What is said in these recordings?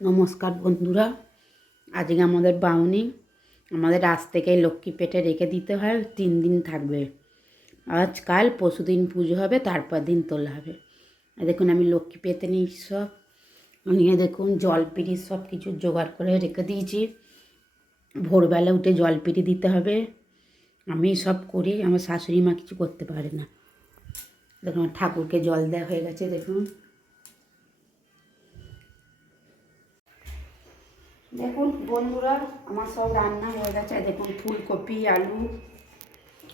নমস্কার বন্ধুরা, আজকে আমাদের বাউনি আমাদের আজ থেকে লক্ষ্মী পেটে রেখে দিতে হয়, 3 দিন থাকবে। আজ কাল পরশুদিন পুজো হবে, তারপর দিন তোলা হবে। আর দেখুন আমি লক্ষ্মী পেতে নিই সব নিয়ে, দেখুন জলপিড়ি সব কিছু জোগাড় করে রেখে দিয়েছি। ভোরবেলা উঠে জলপিড়ি দিতে হবে, আমি সব করি, আমার শাশুড়ি মা কিছু করতে পারে না। দেখুন ঠাকুরকে জল দেওয়া হয়ে গেছে। দেখুন দেখুন বন্ধুরা, আমার সব রান্না হয়ে গেছে। দেখুন ফুলকপি আলু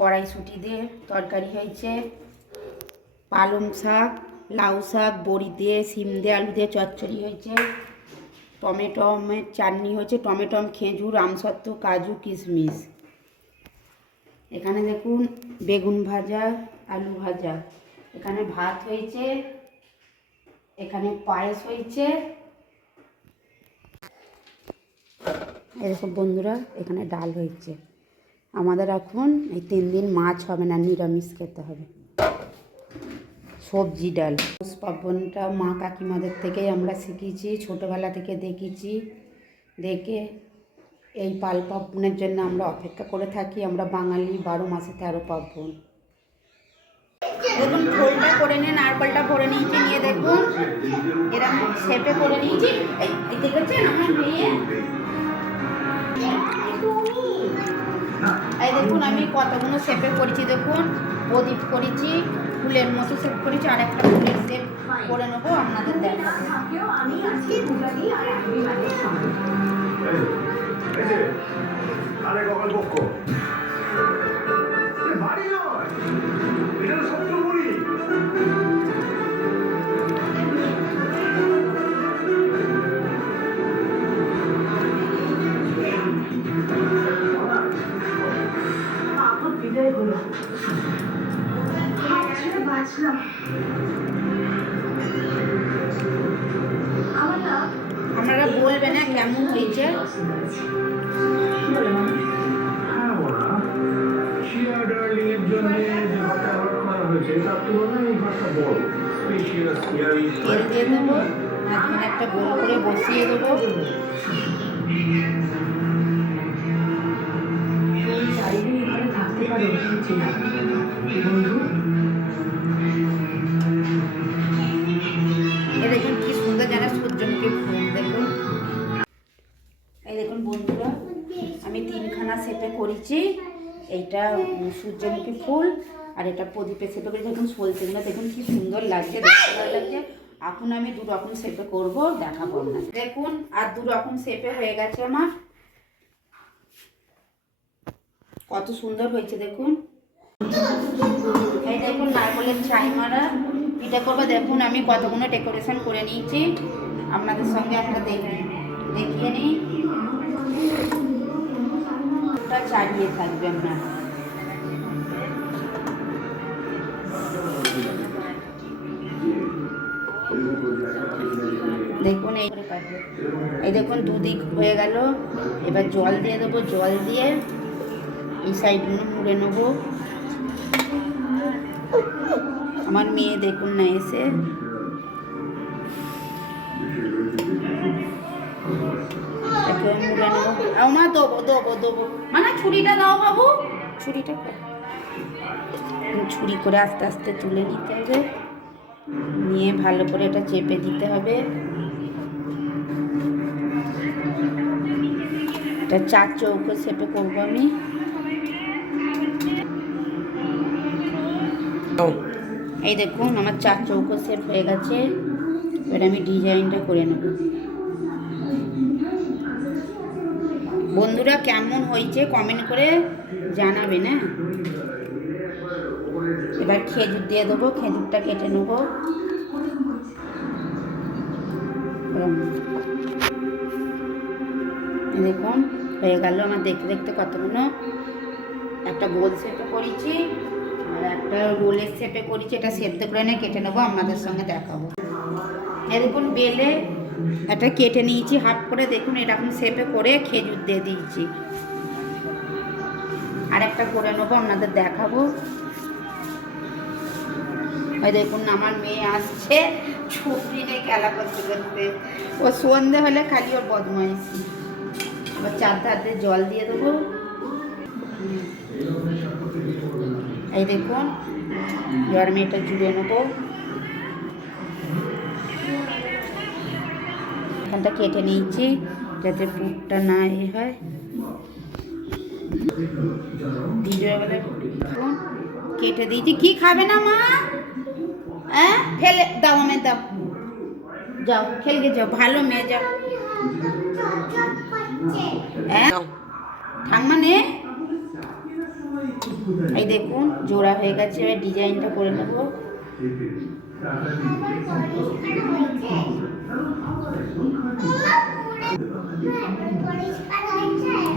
কড়াইশুঁটি দিয়ে তরকারি হয়েছে, পালং শাক লাউ শাক বড়ি দিয়ে শিম দিয়ে আলু দিয়ে চচ্চড়ি হয়েছে, টমেটোমের চাটনি হয়েছে, টমেটম খেজুর আমসত্ত্ব কাজু কিশমিশ। এখানে দেখুন বেগুন ভাজা আলু ভাজা, এখানে ভাত হয়েছে, এখানে পায়েস হয়েছে। এরকম বন্ধুরা এখানে ডাল হয়েছে। আমাদের এখন এই 3 দিন মাছ হবে না, নিরামিষ খেতে হবে। সবজি ডাল পৌষ পার্বণটা মা কাকিমাদের থেকেই আমরা শিখেছি, ছোটোবেলা থেকে দেখেছি। দেখে এই পাল পার্বণের জন্য আমরা অপেক্ষা করে থাকি। আমরা বাঙালি, 12 মাসে 13 পার্বণ। দেখুন ফোলটা করে নিয়ে নারকেলটা ভরে নিয়েছি, নিয়ে দেখুন এরকম শেপে করে নিয়েছি। এই দেখেছেন আমার মেয়ে, এই দেখুন আমি কতগুলো শেপে করেছি। দেখুন প্রদীপ করেছি, ফুলের মতো শেপ করেছি, আর একটা ফুলের শেপ করে নেবো, আপনাদের দেখাবো। আপনারা বলবেন না কেমন হয়েছে। তেল দিয়ে দেবো, এখন একটা গোল করে বসিয়ে দেবো। দেখুন কি সুন্দর যেন সূর্যমুখী ফুল। দেখুন এই দেখুন বন্ধুরা, আমি 3খানা শেপে করেছি। এইটা সূর্যমুখী ফুল আর এটা প্রদীপের শেপে করে। দেখুন সলতেগুলো দেখুন কি সুন্দর লাগছে, দেখতে ভালো লাগছে। এখন আমি 2 রকম শেপে করব, দেখাবো না। দেখুন আর 2 রকম শেপে হয়ে গেছে আমার, কত সুন্দর হয়েছে দেখুন। এই দেখুন নারকেলের ছাই মারা পিঠা করবো। দেখুন আমি কতগুলো ডেকোরেশন করে নিয়েছি, আপনাদের সঙ্গে একটা দেখিয়ে নিই। ওটা চালিয়ে থাকবে আপনার। দেখুন এই দেখুন 2 দিক হয়ে গেল। এবার জল দিয়ে দেবো, জল দিয়ে এই সাইডগুলো মুড়ে নেবো। আমার মেয়ে দেখুন না এসে মুড়ে নেবো। আমার দেবো মানে ছুরিটা দাও বাবু, ছুরিটা ছুরি করে আস্তে আস্তে তুলে নিতে হবে, নিয়ে ভালো করে এটা চেপে দিতে হবে। এটা 4 চৌকো শেপে করবো আমি। এই দেখুন আমার 4 চৌকো শেপ হয়ে গেছে। এবার আমি ডিজাইনটা করে নেব। বন্ধুরা কেমন হয়েছে কমেন্ট করে জানাবেন। হ্যাঁ, এবার খেজুর দিয়ে দেবো, খেজুরটা কেটে নেবো। দেখুন হয়ে গেল আমার, দেখতে দেখতে কতগুলো। একটা গোল শেপে করেছি আর একটা রোলের শেপে করেছি। এটা সেদ্ধ করে নিয়ে কেটে নেবো, আপনাদের সঙ্গে দেখাবো। দেখুন বেলে একটা কেটে নিয়েছি হাফ করে। দেখুন এরকম শেপে করে খেজুর দিয়ে দিয়েছি। আর একটা করে নেবো, আপনাদের দেখাবো। ওই দেখুন আমার মেয়ে আসছে ছুটি নেই খেলা করতে করতে, ও সন্ধে হলে খালি ওর বদমাইশি। এবার চারধারে জল দিয়ে দেবো। এই দেখুন এবার আমি এটা জুড়ে নেবো, এখানটা কেটে নিয়েছি যাতে পুরটা না হয়। কেটে দিয়েছি। কি খাবে না মা? হ্যাঁ ফেলে দাও, আমি দাও, যাও খেলকে যাও, ভালো মেয়ে যাও। হ্যাঁ ঠাম্মা নে। এই দেখুন জোড়া হয়ে গেছে, এবার ডিজাইনটা করে নেব।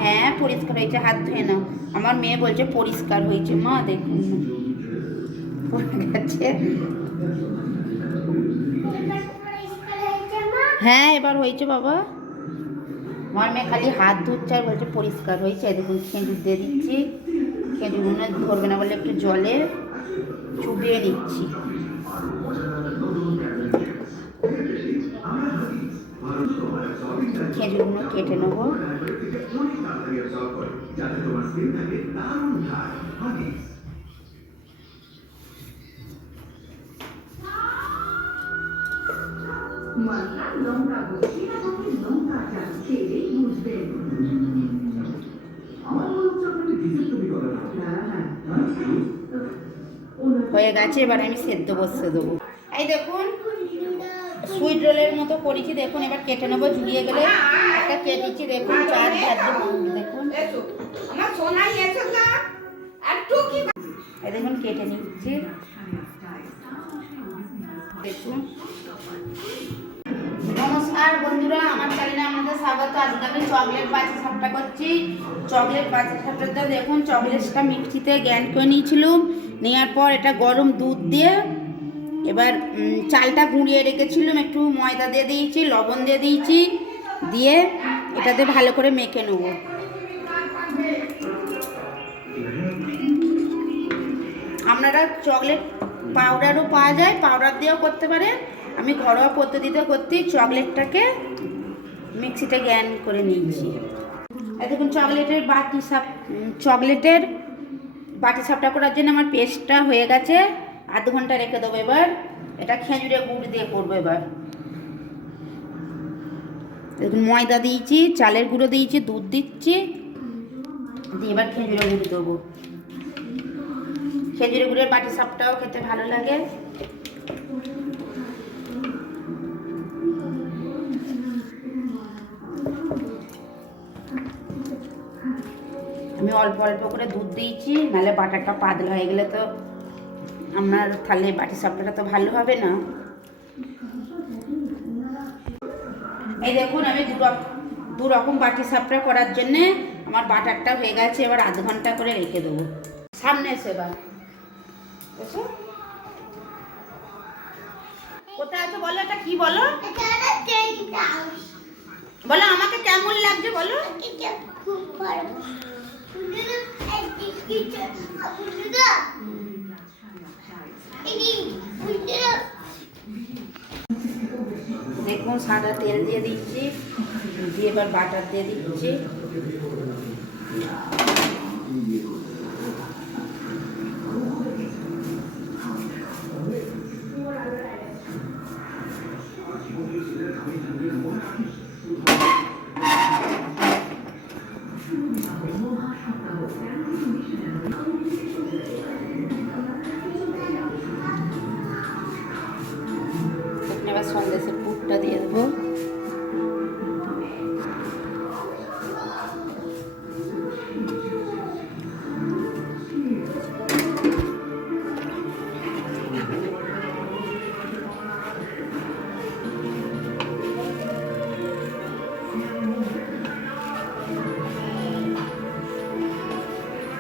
হ্যাঁ পরিষ্কার হয়েছে, হাত ধুয়ে নাও। আমার মেয়ে বলছে পরিষ্কার হয়েছে মা, দেখুন পড়ে গেছে। হ্যাঁ এবার হয়েছে বাবা। আমার মেয়ে খালি হাত ধুচ্ছে আর বলছে পরিষ্কার হয়েছে। দেখুন খেজুর দিয়ে দিচ্ছি, খেজুরগুলো ধরবে না বলে একটু জলে চুবিয়ে নিচ্ছি। খেজুরগুলো কেটে নেবো। হয়ে গেছে, এবার আমি সেদ্ধ বসতে দেবো। এই দেখুন সুইট রোলের মতো করেছি, দেখুন এবার কেটে নেবো। ঝুলিয়ে গেলে একটা কেটেছি, দেখুন চার ধার দেখুন। এই দেখুন কেটে নিচ্ছি, দেখুন। নমস্কার বন্ধুরা, আমার চ্যানেলে আমাদের স্বাগত। আজকে আমি চকলেট বাচ্চা সাপটা করছি। চকলেট বাচ্চা সাপটাতে দেখুন চকলেটটা মিক্সিতে গ্রাইন্ড করে নিয়েছিলাম, নেওয়ার পর এটা গরম দুধ দিয়ে, এবার চালটা গুঁড়িয়ে রেখেছিলাম, একটু ময়দা দিয়ে দিয়েছি, লবণ দিয়ে দিয়েছি, দিয়ে এটাতে ভালো করে মেখে নেব। আপনারা চকলেট পাউডারও পাওয়া যায়, পাউডার দিয়েও করতে পারেন। আমি ঘরোয়া পদ্ধতিতে করতে চকলেটটাকে মিক্সিতে গ্রাইন্ড করে নিয়েছি। দেখুন চকলেটের বাটি সাপটা করার জন্য আমার পেস্টটা হয়ে গেছে। আধ ঘন্টা রেখে দেবো। এবার এটা খেজুরের গুড় দিয়ে করবো। এবার দেখুন ময়দা দিয়েছি, চালের গুঁড়ো দিয়েছি, দুধ দিচ্ছি, দিয়ে এবার খেজুরের গুড় দেবো। খেজুরের গুড়ের বাটি সাপটাও খেতে ভালো লাগে। আমি অল্প অল্প করে দুধ দিয়েছি, নাহলে বাটারটা পাতলা হয়ে গেলে তো আপনার তাহলে বাটি সাপটাটা তো ভালো হবে না। এই দেখুন আমি দু রকম বাটি সাপটা করার জন্যে আমার বাটারটা হয়ে গেছে। এবার আধ ঘন্টা করে রেখে দেবো। সামনে এসে এবার কোথায় আছে বলো, এটা কি বলো, বলো আমাকে কেমন লাগছে বলো। দেখুন সাদা তেল দিয়ে দিচ্ছি, দিয়ে এবার বাটার দিয়ে দিচ্ছি। এবার সন্দেশের পুরটা দিয়ে দেবো।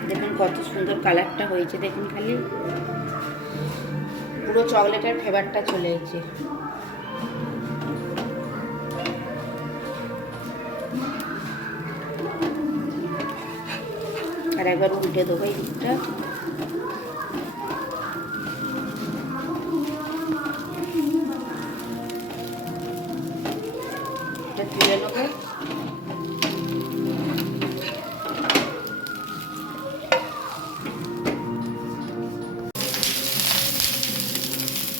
দেখুন কত সুন্দর কালারটা হয়েছে, দেখুন খালি পুরো চকলেটের ফ্লেভারটা চলে এসেছে। আর একবার উল্টে দেবো এই দিকটা।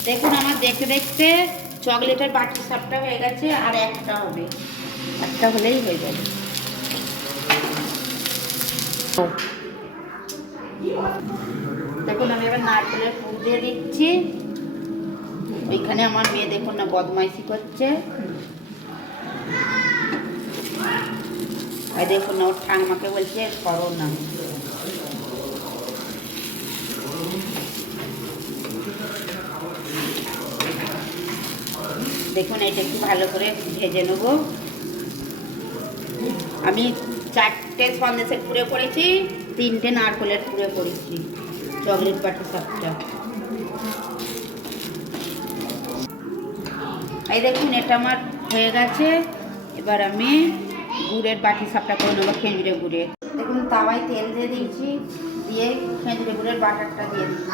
দেখুন আমার দেখতে দেখতে চকলেটের বাটি সাপটা হয়ে গেছে, আর একটা হবে, একটা হলেই হয়ে যাবে। দেখুন আমি এবার নারকেলের ফুল দিয়ে দিচ্ছি। ওইখানে আমার মেয়ে দেখুন না বদমাইশি করছে, আর দেখুন না ওর ঠাকুমাকে বলছে করো না। দেখুন এটা একটু ভালো করে ভেজে নেব। আমি 4টে সন্দেশের পুরে করেছি, 3টে নারকেলের পুরে করেছি চকলেট বাটি সাপটা। এই দেখুন এটা আমার হয়ে গেছে। এবার আমি গুড়ের বাটি সাপটা করে নেবো, খেজুরে গুড়ে। দেখুন তাওয়ায় তেল দিয়ে দিয়েছি, দিয়ে খেজুরে গুড়ের বাটারটা দিয়ে দিচ্ছি।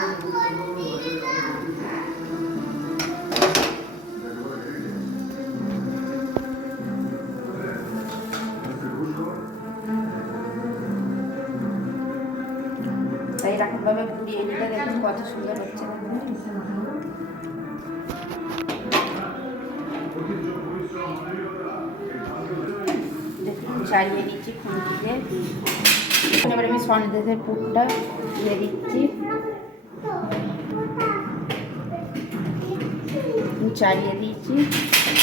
তাই এরকমভাবে ঘুরিয়ে নিলে দেখুন কত সুন্দর হচ্ছে। দেখুন চালিয়ে দিচ্ছি খুন্তিতে। এবার আমি সন্দেশের পুরটা দিয়ে দিচ্ছি, চালিয়ে দিয়েছি।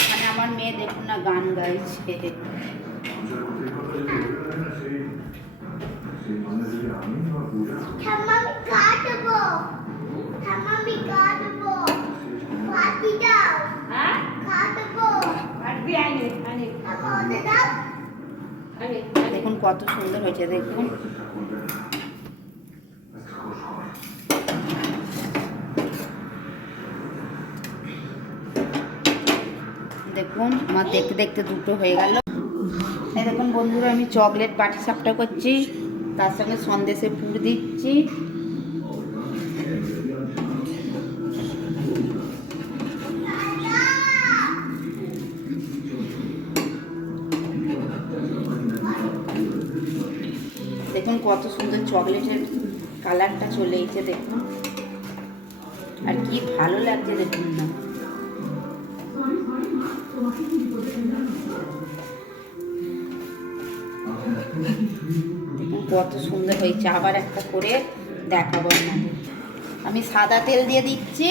মানে আমার মেয়ে দেখুন না গান গাইছে। দেখুন কত সুন্দর হয়েছে। দেখুন দেখুন আমার দেখতে দেখতে দুটো হয়ে গেল। এই দেখুন বন্ধুরা আমি চকলেট বাটি সাপটা করছি, তার সঙ্গে সন্দেশে পুর দিচ্ছি। দেখুন কত সুন্দর চকলেটের কালারটা চলে এসেছে। দেখুন আর কি ভালো লাগছে দেখুন না। দেখুন কত সুন্দর হয়েছে। আবার একটা করে দেখাবো আপনাদের। আমি সাদা তেল দিয়ে দিচ্ছি,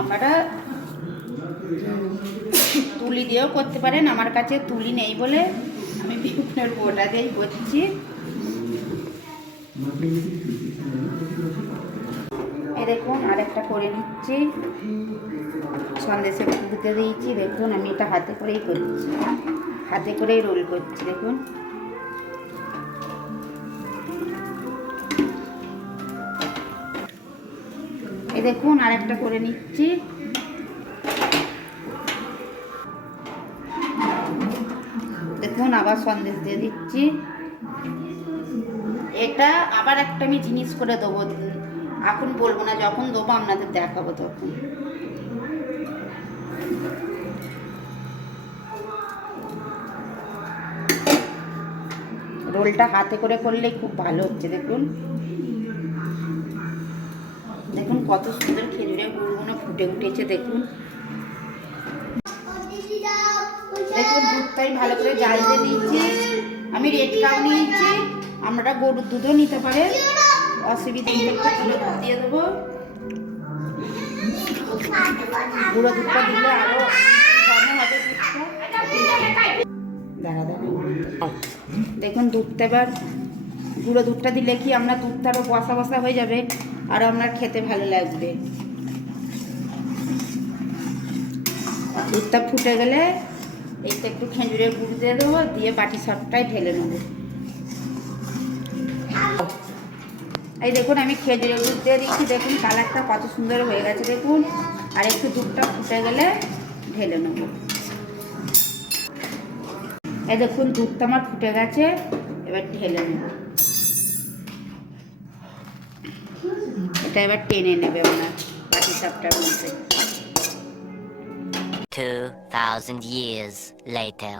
আপনারা তুলি দিয়েও করতে পারেন। আমার কাছে তুলি নেই বলে আমি বিভিন্ন গোটা দিয়েই করছি। এই দেখুন আরেকটা করে নিচ্ছি, সন্দেশে ফুটতে দিয়েছি। দেখুন আমি এটা হাতে করেই করছি, হাতে করেই রোল করছি। দেখুন এই দেখুন আরেকটা করে নিচ্ছি। দেখুন আবার সন্দেশ দিয়ে দিচ্ছি। এটা আবার একটা আমি জিনিস করে দেবো, এখন বলবো না, যখন দেবো আপনাদের দেখাবো তখন। রোলটা হাতে করে করলে খুব ভালো হচ্ছে। দেখুন দেখুন কত সুন্দর খেজুরের গুড়গুলো ফুটে উঠেছে। দেখুন দেখুন দুধটাই ভালো করে জাল দিয়ে দিয়েছি। আমি রেড কাউ নিয়েছি, আপনারা গরুর দুধও নিতে পারেন, অসুবিধা নেই। দিয়ে দেবো গুঁড়ো দুধটা, দিলে আরো ঘন হবে দুধটা। দাঁড়া দেখুন দুধটা এবার গুঁড়ো দুধটা দিলে কি আপনার দুধটা আরও বসা বসা হয়ে যাবে, আর আপনার খেতে ভালো লাগবে। দুধটা ফুটে গেলে এইটা একটু খেজুরের গুড় দিয়ে দেবো, দিয়ে বাটি সবটাই ঢেলে নেবো। এই দেখুন আমি খেজুরের গুড় দিয়ে দিচ্ছি। দেখুন কালারটা কত সুন্দর হয়ে গেছে। দেখুন আর একটু দুধটা ফুটে গেলে ঢেলে নেবো। এই দেখুন দুধটা আমার ফুটে গেছে, এবার ঢেলে নেব। এটা এবার টেনে নেবে আপনার বাটি সাপটার মধ্যে। 2000 years later.